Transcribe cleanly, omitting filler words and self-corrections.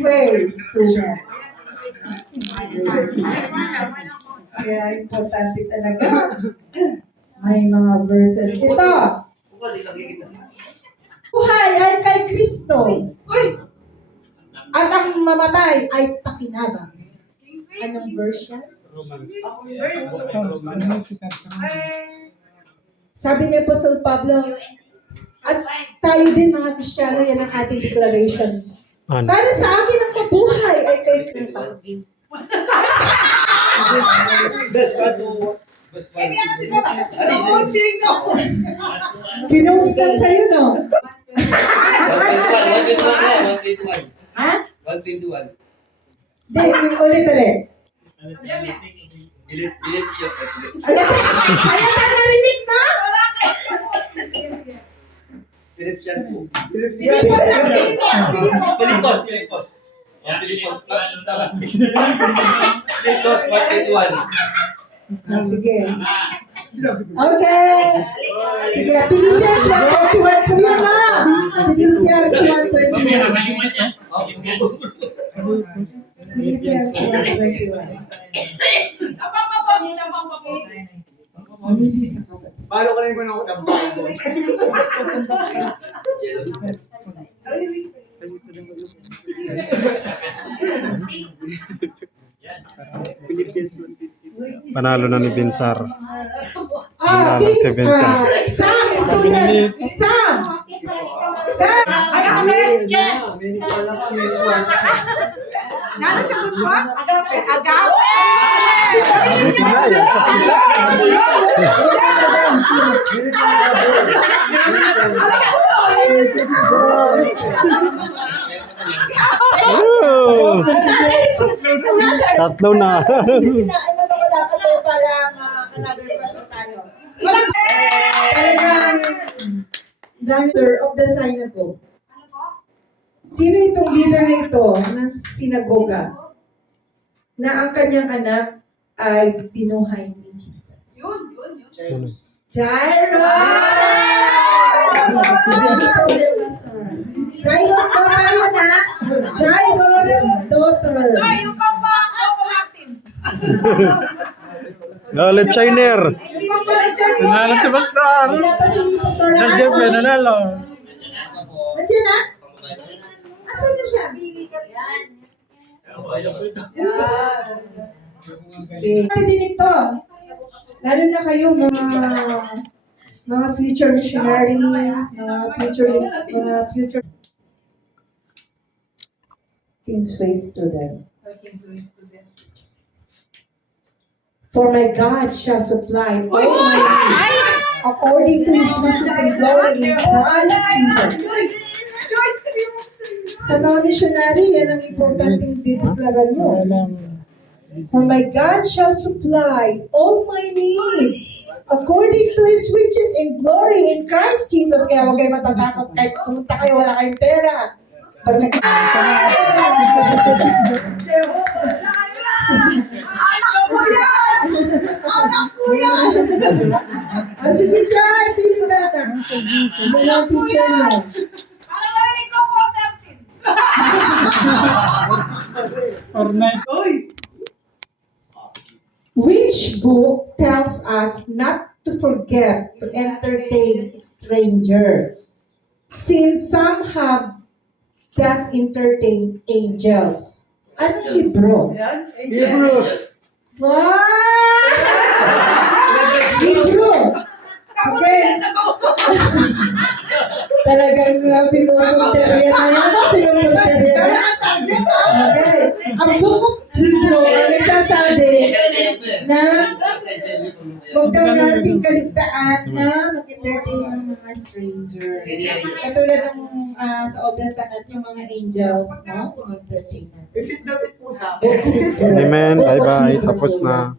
ways student. Kaya importante talaga. May mga verses. Ito. Buhay ay kay Kristo. At ang mamatay ay pakinabang. Anong verse yan? Sabi ni Apostle Pablo, at tayo din mga Kristiyano, yan ang ating declaration. Para sa akin ang mabuhay ay kay Kristo. Kinuustan sa'yo, no? 121. Ha? 121. Hindi, ulit. Delete siya. Kaya na narinig na? Delete siya po. Pilipos. Pilipos. Tama. Pilipos 121. Sige. Okay. Sige, Philippians 1:21 po yun, ha? Philippians 1:21. Philippians 1:21. Paano ka lang yung ako tampang ko? Panalo na ni Binsar. Sam, student. Sam. Agape. Nalasagot mo? Agape. Oh! Tatlo na. Leader of the synagogue. Sino itong leader na ito ng sinagoga na ang kanyang anak ay binuhay ni Jesus? Jairus! Jairus daughter yun, ha? Jairus daughter. Yung pang-ako natin. Lip shiner. Nanalo si Pastor. Wala pa si Pastor. Nanalo. Nandiyan na? Asan na siya? Okay. Ano din ito? Lalo na kayo mga future missionary, mga future Kingsway student. For my God shall supply all my needs according to His riches and glory in Christ Jesus. Sa mga missionary, yan ang importanteng dideklaran nyo. For my God shall supply all my needs according to His riches and glory in Christ Jesus. Kaya huwag kayo matatakot kahit pumunta kayo, wala kayong pera. Pag Anak ko yan! Sige, Chay, pili ka na. Ano ang teacher mo? Parang marinig ko po, 13. Which book tells us not to forget to entertain stranger, since some have thus entertained angels? Anong libro? Hebrews. Wow! Libro! Okay. Talagang pinupulterya na yan. Pinupulterya na. Okay. Ang book of Hebrew ay nagsasabi na huwag daw nating kaligtaan na mag-entertain ng mga stranger. Katulad ng sa Old Testament, yung mga angels, no? Mag-entertain na. David po sa Amen. Bye-bye. Tapos na.